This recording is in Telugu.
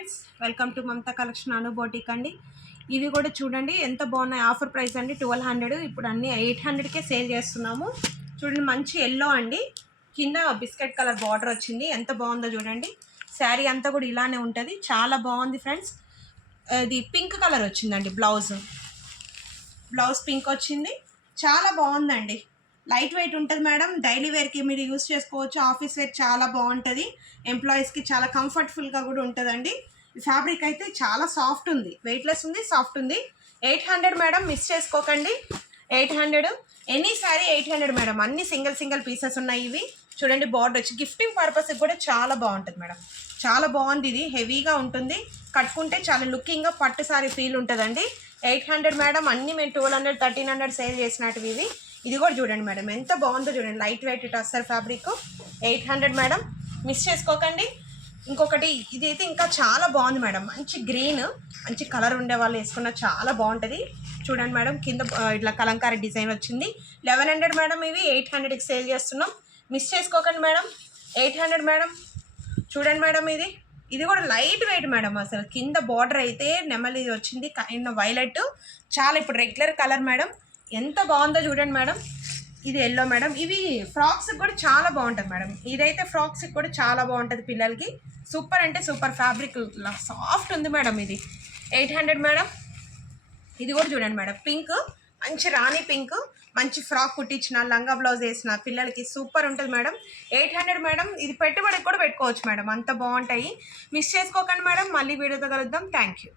Friends, welcome to Mamata collection Anu boutique అండి. ఇవి కూడా చూడండి ఎంత బాగున్నాయి. ఆఫర్ ప్రైస్ అండి 1200. ఇప్పుడు అన్ని 800కే సేల్ చేస్తున్నాము. చూడండి మంచి ఎల్లో అండి, కింద బిస్కెట్ కలర్ బార్డర్ వచ్చింది. ఎంత బాగుందో చూడండి. శారీ అంతా కూడా ఇలానే ఉంటుంది, చాలా బాగుంది ఫ్రెండ్స్. ఇది పింక్ కలర్ వచ్చిందండి, బ్లౌజ్ పింక్ వచ్చింది, చాలా బాగుందండి. లైట్ వెయిట్ ఉంటుంది మేడం, డైలీ వేర్కి మీరు యూస్ చేసుకోవచ్చు. ఆఫీస్ వేర్ చాలా బాగుంటుంది, ఎంప్లాయీస్కి చాలా కంఫర్టబుల్గా కూడా ఉంటుందండి. ఫ్యాబ్రిక్ అయితే చాలా సాఫ్ట్ ఉంది, వెయిట్లెస్ ఉంది, సాఫ్ట్ ఉంది. 800 మేడం, మిస్ చేసుకోకండి. 800 ఎనీ శారీ 800 మేడం. అన్ని సింగిల్ పీసెస్ ఉన్నాయి. ఇవి చూడండి, బార్డర్ వచ్చి గిఫ్టింగ్ పర్పస్కి కూడా చాలా బాగుంటుంది మేడం. చాలా బాగుంది, ఇది హెవీగా ఉంటుంది, కట్టుకుంటే చాలా లుకింగ్గా పట్టు సారీ ఫీల్ ఉంటుందండి. 800 మేడం. అన్నీ మేము 1200 1300 సేల్ చేసినట్టు ఇవి. ఇది కూడా చూడండి మేడం, ఎంత బాగుందో చూడండి. Light weight tussar fabric. 800 madam, miss చేసుకోకండి. ఇంకొకటి ఇది అయితే ఇంకా చాలా బాగుంది మేడం, మంచి గ్రీన్, మంచి కలర్ ఉండే వాళ్ళు వేసుకున్న చాలా బాగుంటుంది. చూడండి మేడం, కింద ఇట్లా కలంకారీ డిజైన్ వచ్చింది. 1100 మేడం. ఇవి 800కి సేల్ చేస్తున్నాం, మిస్ చేసుకోకండి మేడం. 800 మేడం. చూడండి మేడం, ఇది కూడా లైట్ వెయిట్ మేడం. అసలు కింద బార్డర్ అయితే నెమలి వచ్చింది, కైండ్ వైలెట్, చాలా ఇప్పుడు రెగ్యులర్ కలర్ మేడం. ఎంత బాగుందో చూడండి మేడం. ఇది ఎల్లో మేడం. ఇవి ఫ్రాక్స్కి కూడా చాలా బాగుంటుంది మేడం. ఇదైతే ఫ్రాక్స్కి కూడా చాలా బాగుంటుంది పిల్లలకి. సూపర్ అంటే సూపర్ ఫ్యాబ్రిక్, సాఫ్ట్ ఉంది మేడం. ఇది 800 మేడం. ఇది కూడా చూడండి మేడం, పింక్, మంచి రాణి పింక్, మంచి ఫ్రాక్ కుట్టించిన లంగా బ్లౌజ్ వేసిన పిల్లలకి సూపర్ ఉంటుంది మేడం. 800 మేడం. ఇది పెట్టుబడికి కూడా పెట్టుకోవచ్చు మేడం, అంత బాగుంటాయి. మిస్ చేసుకోకండి మేడం. మళ్ళీ వీడియోతో కలుద్దాం. Thank you.